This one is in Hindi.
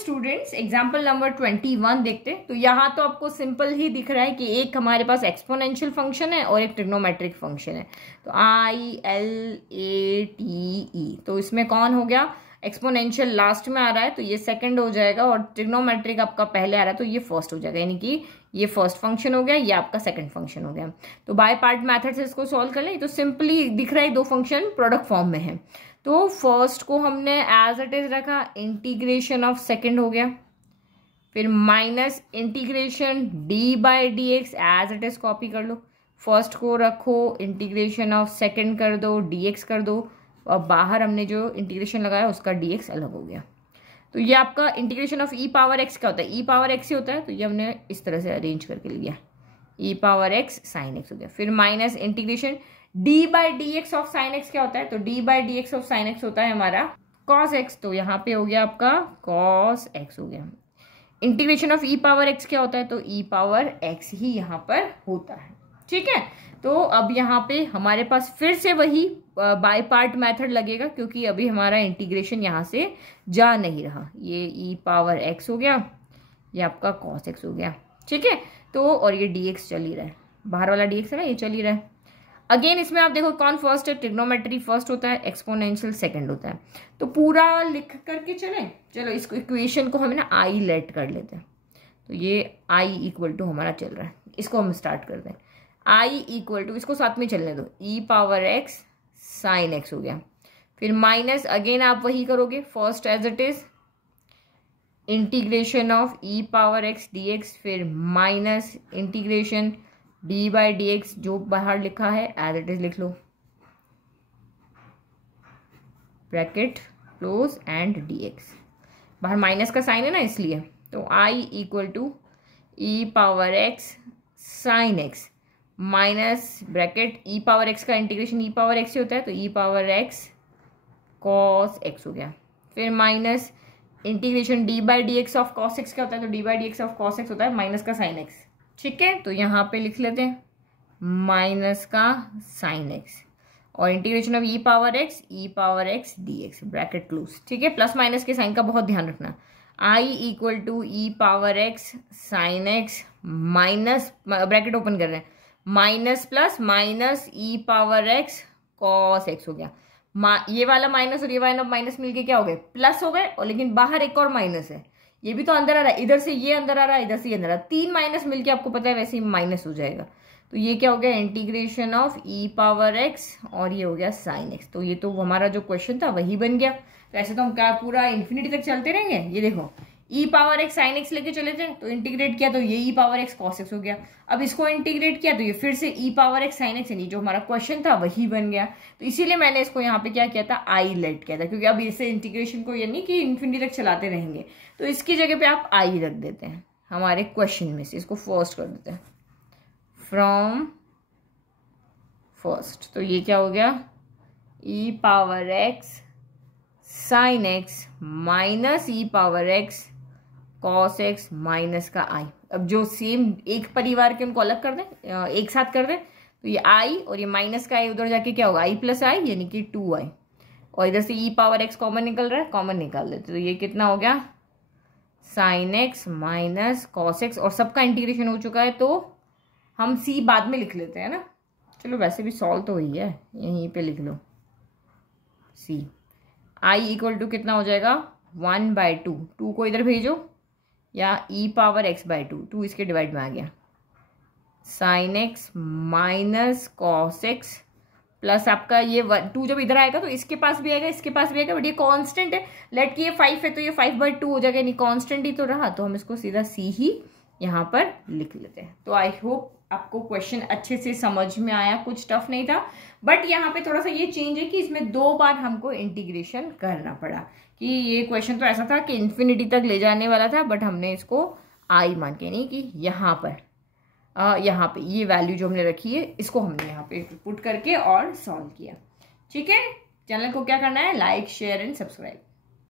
स्टूडेंट्स एग्जाम्पल नंबर 21 देखते हैं। तो यहाँ तो आपको सिंपल ही दिख रहा है कि एक हमारे पास एक्सपोनेंशियल फंक्शन है और एक ट्रिग्नोमेट्रिक फंक्शन है। तो ILATE, तो इसमें कौन हो गया, एक्सपोनेंशियल लास्ट में आ रहा है तो ये सेकंड हो जाएगा, और ट्रिग्नोमेट्रिक आपका पहले आ रहा है तो ये फर्स्ट हो जाएगा, यानी कि ये फर्स्ट फंक्शन हो गया, ये आपका सेकंड फंक्शन हो गया। तो बाय पार्ट मेथड से इसको सॉल्व कर लें। तो सिंपली दिख रहा है दो फंक्शन प्रोडक्ट फॉर्म में है। तो फर्स्ट को हमने एज इट इज रखा, इंटीग्रेशन ऑफ सेकंड हो गया, फिर minus integration d/dx as it is copy कर लो। फर्स्ट को रखो, इंटीग्रेशन ऑफ सेकंड कर दो, dx कर दो, और बाहर हमने जो इंटीग्रेशन लगाया उसका dx अलग हो गया। तो ये आपका इंटीग्रेशन ऑफ e⁻x क्या होता है, e⁻x ही होता है, तो ये हमने इस तरह से अरेंज करके लिया, e⁻x sin x हो गया। फिर minus integration d/dx of sin x क्या होता है, तो d/dx ऑफ sin x होता है हमारा cos x, तो यहाँ पे हो गया आपका cos x हो गया। इंटीग्रेशन ऑफ e⁻x क्या होता है, तो e⁻x ही यहाँ पर होता है। ठीक है, तो अब यहाँ पे हमारे पास फिर से वही बाय पार्ट मेथड लगेगा, क्योंकि अभी हमारा इंटीग्रेशन यहाँ से जा नहीं रहा। ये e⁻x हो गया, ये आपका cos x हो गया। ठीक है, तो और ये dx चल ही रहा है, बाहर वाला dx है ना, ये चल ही रहा है। अगेन इसमें आप देखो कौन फर्स्ट है, ट्रिग्नोमेट्री फर्स्ट होता है, एक्सपोनेंशियल सेकंड होता है। तो पूरा लिख करके चलो इसको इक्वेशन को हमें ना आई लेट कर लेते हैं। तो ये आई इक्वल टू हमारा चल रहा है, इसको हम स्टार्ट करते हैं। आई इक्वल टू, इसको साथ में चलने दो, e⁻x sin x हो गया। फिर माइनस अगेन आप वही करोगे, first as it is integration of e⁻x dx, फिर माइनस इंटीग्रेशन d/dx जो बाहर लिखा है एज इट इज लिख लो, ब्रैकेट क्लोज एंड dx, बाहर माइनस का साइन है ना इसलिए। तो i equal to e⁻x sin x minus bracket e⁻x का इंटीग्रेशन e⁻x से होता है, तो e⁻x cos x हो गया। फिर minus integration d/dx of cos x क्या होता है, तो d/dx ऑफ cos x होता है माइनस का sin x। ठीक है, तो यहाँ पे लिख लेते हैं माइनस का sin x, और integration of e⁻x dx, bracket close. ठीक है, प्लस माइनस के साइन का बहुत ध्यान रखना। i equal to e⁻x sin x minus, bracket open कर रहे हैं, minus plus minus e⁻x cos x हो गया। ये वाला माइनस और ये वाला माइनस मिलके क्या हो गए, प्लस हो गए, और लेकिन बाहर एक और माइनस है, ये भी तो अंदर आ रहा है, इधर से ये अंदर आ रहा है, इधर से ये अंदर आ रहा है, तीन माइनस मिलके आपको पता है वैसे ही माइनस हो जाएगा। तो ये क्या हो गया, इंटीग्रेशन ऑफ e⁻x और ये हो गया sin x। तो ये तो हमारा जो क्वेश्चन था वही बन गया। तो ऐसे तो हम क्या पूरा इन्फिनिटी तक चलते रहेंगे। ये देखो e⁻x sin x लेके चले थे, तो इंटीग्रेट किया तो ये e⁻x cos x हो गया। अब इसको इंटीग्रेट किया तो ये फिर से e⁻x sin x, यानी जो हमारा क्वेश्चन था वही बन गया। तो इसीलिए मैंने इसको यहाँ पे क्या किया था, आई लेट किया था, क्योंकि अब इसे इंटीग्रेशन को यानी कि इन्फिनिटी तक चलाते रहेंगे, तो इसकी जगह पे आप आई रख देते हैं हमारे क्वेश्चन में से, इसको फर्स्ट कर देते हैं, फ्रॉम फर्स्ट। तो ये क्या हो गया, e⁻x sin x minus e⁻x cos x minus का i। अब जो सेम एक परिवार के उनको अलग कर दें, एक साथ कर दें, तो ये i और ये माइनस का i उधर जाके क्या होगा, i प्लस i यानी कि 2i, और इधर से e⁻x कॉमन निकल रहा है, कॉमन निकाल देते, तो ये कितना हो गया sin x minus cos x, और सबका इंटीग्रेशन हो चुका है, तो हम c बाद में लिख लेते हैं ना। चलो वैसे भी सॉल्व तो हुई है, यहीं पे लिख लो c। i इक्वल टू कितना हो जाएगा 1/2, 2 को इधर भेजो, या e⁻x/2, 2 इसके डिवाइड में आ गया, sin x minus cos x plus आपका ये 2 जब इधर आएगा तो इसके पास भी आएगा, इसके पास भी आएगा, बट ये कांस्टेंट है, लेट कि ये 5 है तो ये 5/2 हो जाएगा, यानी कांस्टेंट ही तो रहा, तो हम इसको सीधा c ही यहाँ पर लिख लेते हैं। तो आई होप आपको क्वेश्चन अच्छे से समझ में आया, कुछ टफ नहीं था, बट यहाँ पे थोड़ा सा ये चेंज है कि इसमें 2 बार हमको इंटीग्रेशन करना पड़ा, कि ये क्वेश्चन तो ऐसा था कि इन्फिनिटी तक ले जाने वाला था, बट हमने इसको आई मान के, नहीं कि यहाँ पे ये वैल्यू जो हमने रखी है इसको हमने यहाँ पे पुट करके और सॉल्व किया। ठीक है, चैनल को क्या करना है, लाइक शेयर एंड सब्सक्राइब।